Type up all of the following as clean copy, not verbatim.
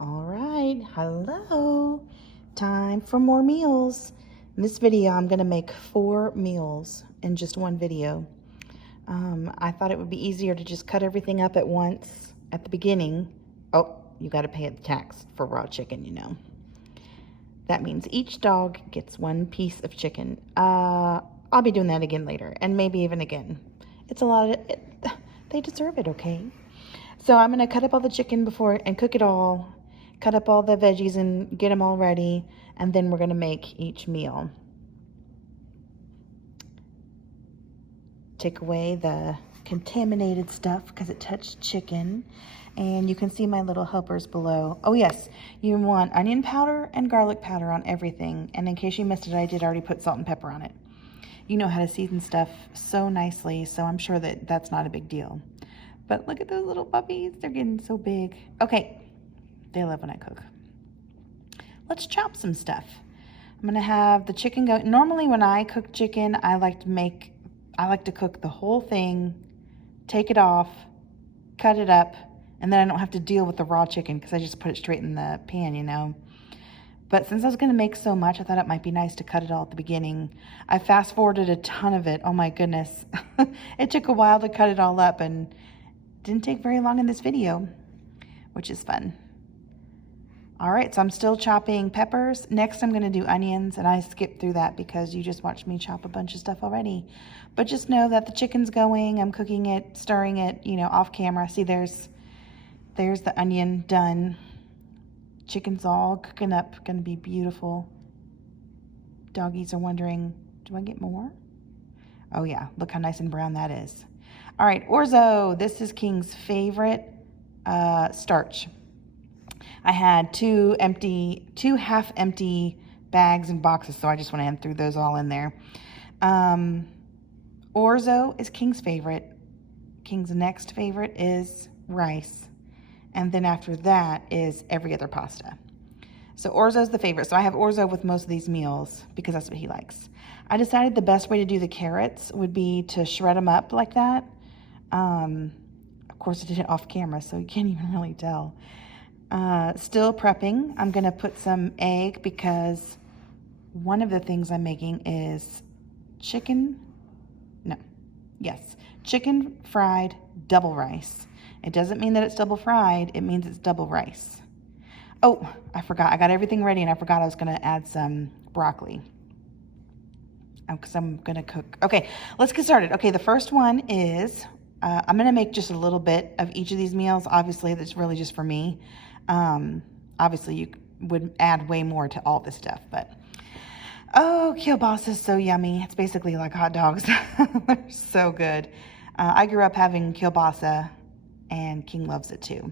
All right, hello. Time for more meals. In this video, I'm gonna make 4 meals in just one video. I thought it would be easier to just cut everything up at once at the beginning. Oh, you gotta pay the tax for raw chicken, you know. That means each dog gets 1 piece of chicken. I'll be doing that again later, and maybe even again. It's a lot of, they deserve it, okay? So I'm gonna cut up all the chicken before and cook it all, cut up all the veggies and get them all ready, and then we're gonna make each meal. Take away the contaminated stuff because it touched chicken. And you can see my little helpers below. Oh yes, you want onion powder and garlic powder on everything. And in case you missed it, I did already put salt and pepper on it. You know how to season stuff so nicely, so I'm sure that that's not a big deal. But look at those little puppies. They're getting so big. Okay, they love when I cook. Let's chop some stuff. I'm gonna have the chicken go. Normally when I cook chicken, I like to cook the whole thing, take it off, cut it up, and then I don't have to deal with the raw chicken because I just put it straight in the pan, you know. But since I was gonna make so much, I thought it might be nice to cut it all at the beginning. I fast forwarded a ton of it. Oh my goodness. It took a while to cut it all up and didn't take very long in this video, which is fun. All right, so I'm still chopping peppers. Next, I'm gonna do onions, and I skipped through that because you just watched me chop a bunch of stuff already. But just know that the chicken's going, I'm cooking it, stirring it, you know, off camera. See, there's the onion done. Chicken's all cooking up, gonna be beautiful. Doggies are wondering, do I get more? Oh yeah, look how nice and brown that is. All right, orzo, this is King's favorite starch. I had two half empty bags and boxes, so I just went ahead and threw those all in there. Orzo is King's favorite. King's next favorite is rice. And then after that is every other pasta. So orzo's the favorite. So I have orzo with most of these meals because that's what he likes. I decided the best way to do the carrots would be to shred them up like that. Of course, I did it off camera, so you can't even really tell. Still prepping. I'm gonna put some egg because one of the things I'm making is chicken fried double rice. It doesn't mean that it's double fried, it means it's double rice. Oh, I forgot, I got everything ready and I forgot I was gonna add some broccoli. Because I'm gonna cook. Okay, let's get started. Okay, the first one is, I'm gonna make just a little bit of each of these meals. Obviously, that's really just for me. Obviously, you would add way more to all this stuff, but oh, kielbasa is so yummy. It's basically like hot dogs. They're so good. I grew up having kielbasa, and King loves it too.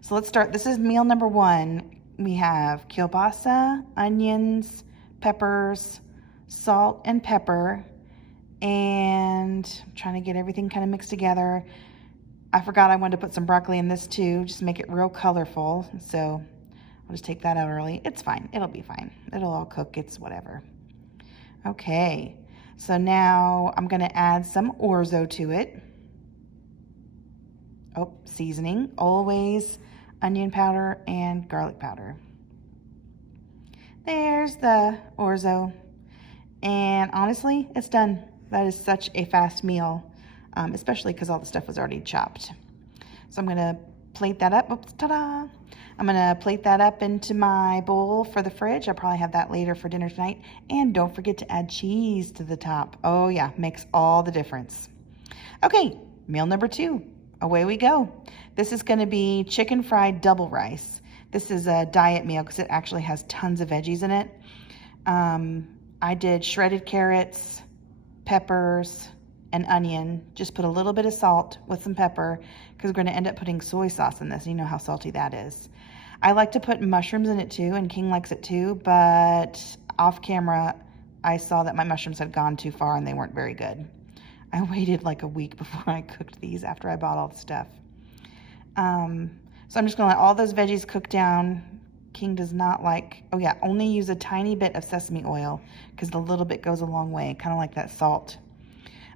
So let's start. This is meal number 1. We have kielbasa, onions, peppers, salt and pepper, and I'm trying to get everything kind of mixed together. I forgot I wanted to put some broccoli in this too, just to make it real colorful. So I'll just take that out early. It's fine. It'll be fine. It'll all cook. It's whatever. Okay. So now I'm going to add some orzo to it. Oh, seasoning. Always onion powder and garlic powder. There's the orzo. And honestly, it's done. That is such a fast meal, especially because all the stuff was already chopped. So I'm gonna plate that up. Oops, ta-da! I'm gonna plate that up into my bowl for the fridge. I'll probably have that later for dinner tonight. And don't forget to add cheese to the top. Oh yeah, makes all the difference. Okay, meal number 2. Away we go. This is gonna be chicken fried double rice. This is a diet meal because it actually has tons of veggies in it. I did shredded carrots, peppers, and onion. Just put a little bit of salt with some pepper because we're going to end up putting soy sauce in this. You know how salty that is. I like to put mushrooms in it too, and King likes it too, but off camera, I saw that my mushrooms had gone too far and they weren't very good. I waited like a week before I cooked these after I bought all the stuff. So I'm just going to let all those veggies cook down. King does not like, oh yeah, only use a tiny bit of sesame oil because the little bit goes a long way, kind of like that salt.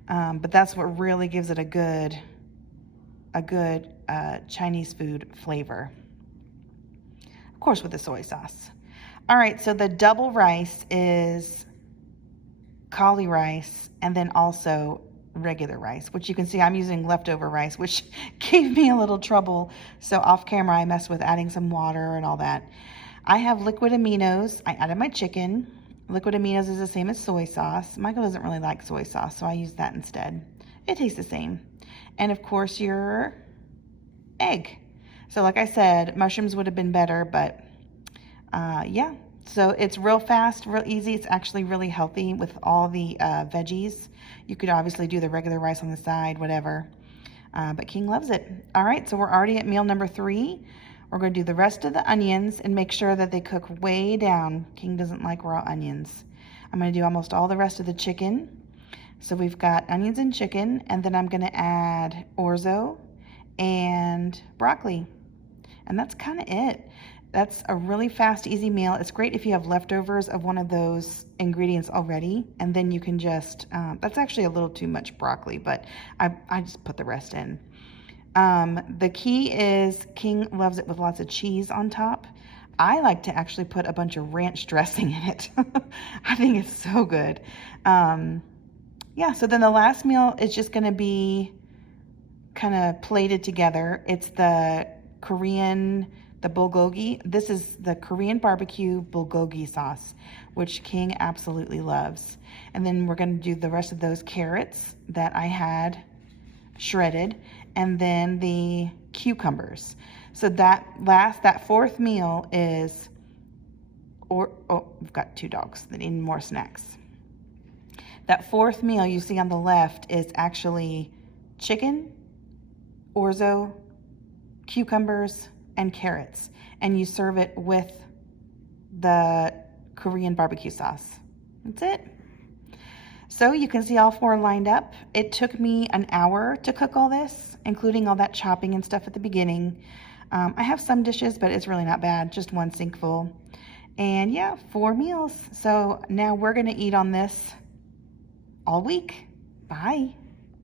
But that's what really gives it a good Chinese food flavor. course with the soy sauce. All right, so the double rice is cauli rice and then also regular rice, which you can see I'm using leftover rice, which gave me a little trouble. So off camera, I messed with adding some water and all that. I have liquid aminos. I added my chicken. Liquid aminos is the same as soy sauce. Michael doesn't really like soy sauce, so I use that instead. It tastes the same. And of course, your egg. So like I said, mushrooms would have been better, but yeah. So it's real fast, real easy. It's actually really healthy with all the veggies. You could obviously do the regular rice on the side, whatever. But King loves it. All right, so we're already at meal number 3. We're going to do the rest of the onions and make sure that they cook way down. King doesn't like raw onions. I'm going to do almost all the rest of the chicken. So we've got onions and chicken, and then I'm going to add orzo and broccoli. And that's kind of it. That's a really fast, easy meal. It's great if you have leftovers of one of those ingredients already, and then you can just, that's actually a little too much broccoli, but I just put the rest in. The key is King loves it with lots of cheese on top. I like to actually put a bunch of ranch dressing in it. I think it's so good. Yeah, so then the last meal is just going to be kind of plated together. It's the Korean, the bulgogi. This is the Korean barbecue bulgogi sauce, which King absolutely loves. And then we're going to do the rest of those carrots that I had shredded, and then the cucumbers. So that fourth meal is, we've got 2 dogs that need more snacks. That fourth meal you see on the left is actually chicken, orzo, cucumbers, and carrots. And you serve it with the Korean barbecue sauce. That's it. So you can see all 4 lined up. It took me an hour to cook all this, including all that chopping and stuff at the beginning. I have some dishes, but it's really not bad. Just 1 sink full. And yeah, 4 meals. So now we're going to eat on this all week. Bye.